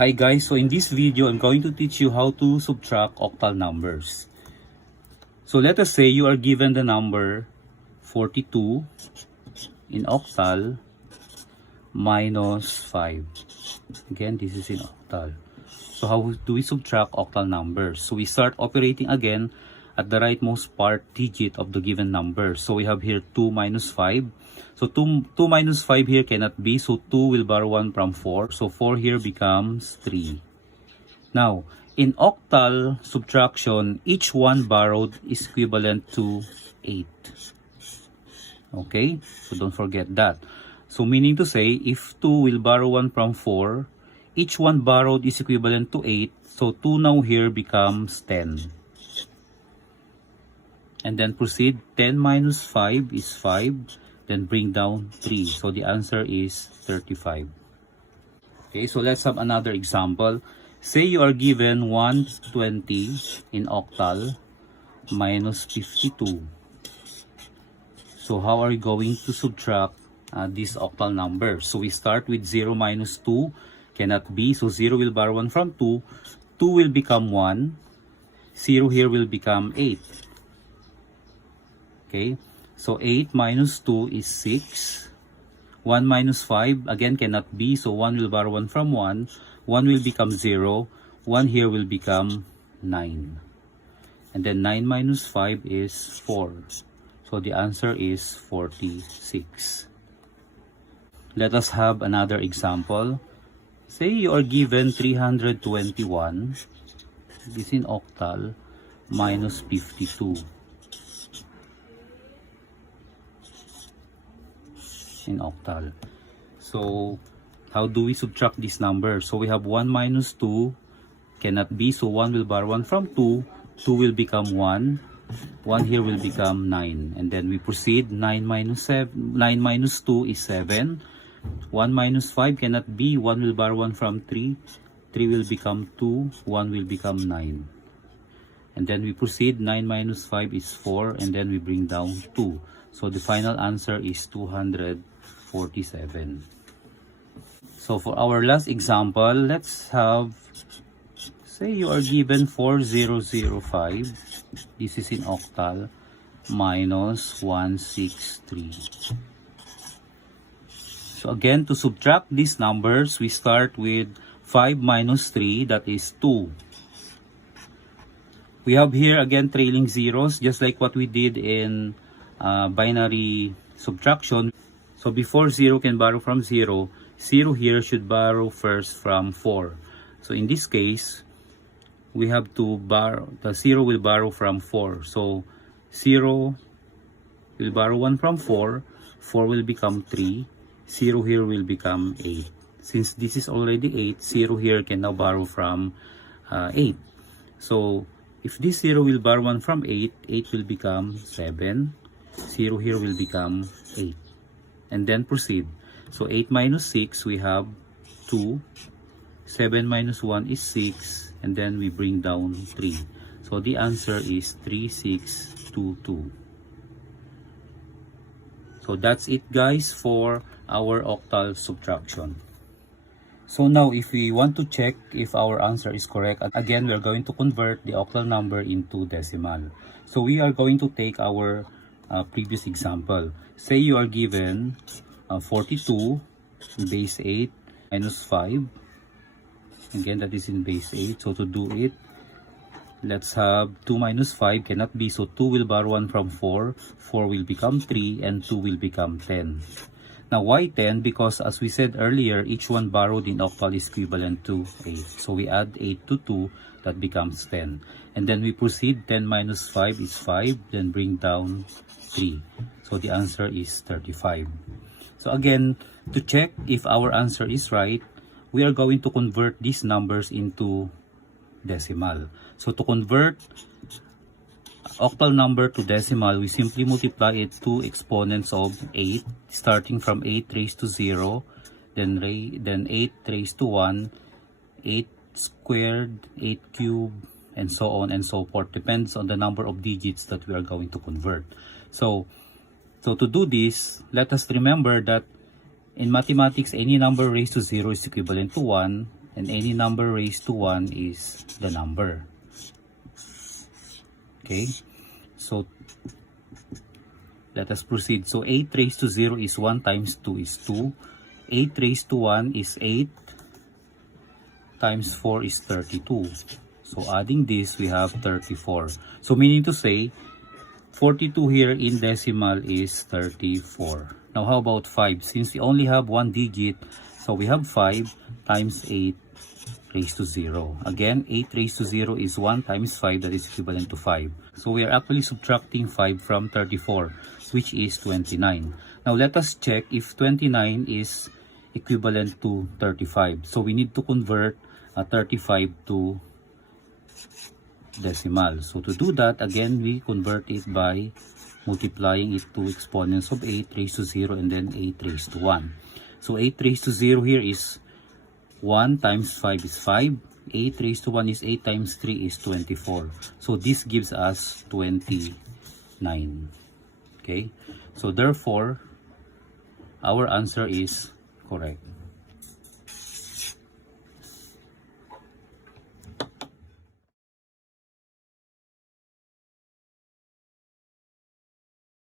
Hi guys, so in this video, I'm going to teach you how to subtract octal numbers. So let us say you are given the number 42 in octal minus 5. Again, this is in octal. So how do we subtract octal numbers? So we start operating again at the rightmost part digit of the given number. So we have here 2 minus 5. So 2 minus 5 here cannot be. So 2 will borrow 1 from 4. So 4 here becomes 3. Now, in octal subtraction, each one borrowed is equivalent to 8. Okay? So don't forget that. So meaning to say, if 2 will borrow 1 from 4, each one borrowed is equivalent to 8. So 2 now here becomes 10. And then proceed. 10 minus 5 is 5. Then bring down 3. So the answer is 35. Okay, so let's have another example. Say you are given 120 in octal minus 52. So how are you going to subtract this octal number? So we start with 0 minus 2. Cannot be. So 0 will borrow 1 from 2. 2 will become 1. 0 here will become 8. Okay. So 8 minus 2 is 6. 1 minus 5 again cannot be. So 1 will borrow 1 from 1. 1 will become 0. 1 here will become 9. And then 9 minus 5 is 4. So the answer is 46. Let us have another example. Say you are given 321. This in octal minus 52. In octal. So how do we subtract this number? So we have 1 minus 2 cannot be. So 1 will borrow 1 from 2. 2 will become 1. 1 here will become 9. And then we proceed. 9 minus 2 is 7. 1 minus 5 cannot be. 1 will borrow 1 from 3. 3 will become 2. 1 will become 9. And then we proceed. 9 minus 5 is 4. And then we bring down 2. So the final answer is 247. So for our last example, let's have, say you are given 4005. This is in octal minus 163. So again, to subtract these numbers, we start with 5 minus 3, that is 2. We have here again trailing zeros, just like what we did in binary subtraction. So before 0 can borrow from 0, 0 here should borrow first from 4. So in this case, we have to borrow, the 0 will borrow from 4. So 0 will borrow 1 from 4. 4 will become 3. 0 here will become 8. Since this is already 8, 0 here can now borrow from 8. So if this 0 will borrow 1 from 8, 8 will become 7. 0 here will become 8. And then proceed. So 8 minus 6, we have 2. 7 minus 1 is 6. And then we bring down 3. So the answer is 3622. So that's it guys for our octal subtraction. So now if we want to check if our answer is correct, again we are going to convert the octal number into decimal. So we are going to take our previous example. Say you are given 42 base 8 minus 5. Again, that is in base 8. So to do it, let's have 2 minus 5 cannot be. So 2 will borrow 1 from 4. 4 will become 3 and 2 will become 10. Now why 10? Because as we said earlier, each one borrowed in octal is equivalent to 8. So we add 8 to 2, that becomes 10. And then we proceed. 10 minus 5 is 5. Then bring down 3. So the answer is 35. So again, to check if our answer is right, we are going to convert these numbers into decimal. So to convert octal number to decimal, we simply multiply it to exponents of 8, starting from 8 raised to 0, then 8 raised to 1, 8 squared, 8 cubed, and so on and so forth. Depends on the number of digits that we are going to convert. So to do this, let us remember that in mathematics, any number raised to 0 is equivalent to 1, and any number raised to 1 is the number. Okay, so let us proceed. So 8 raised to 0 is 1 times 2 is 2. 8 raised to 1 is 8 times 4 is 32. So adding this, we have 34. So meaning to say, 42 here in decimal is 34. Now how about 5? Since we only have one digit, so we have 5 times 8 raised to 0. Again, 8 raised to 0 is 1 times 5, that is equivalent to 5. So we are actually subtracting 5 from 34, which is 29. Now let us check if 29 is equivalent to 35. So we need to convert 35 to decimal. So to do that, again, we convert it by multiplying it to exponents of 8 raised to 0 and then 8 raised to 1. So 8 raised to 0 here is 1 times 5 is 5. 8 raised to 1 is 8 times 3 is 24. So this gives us 29. Okay, so therefore our answer is correct.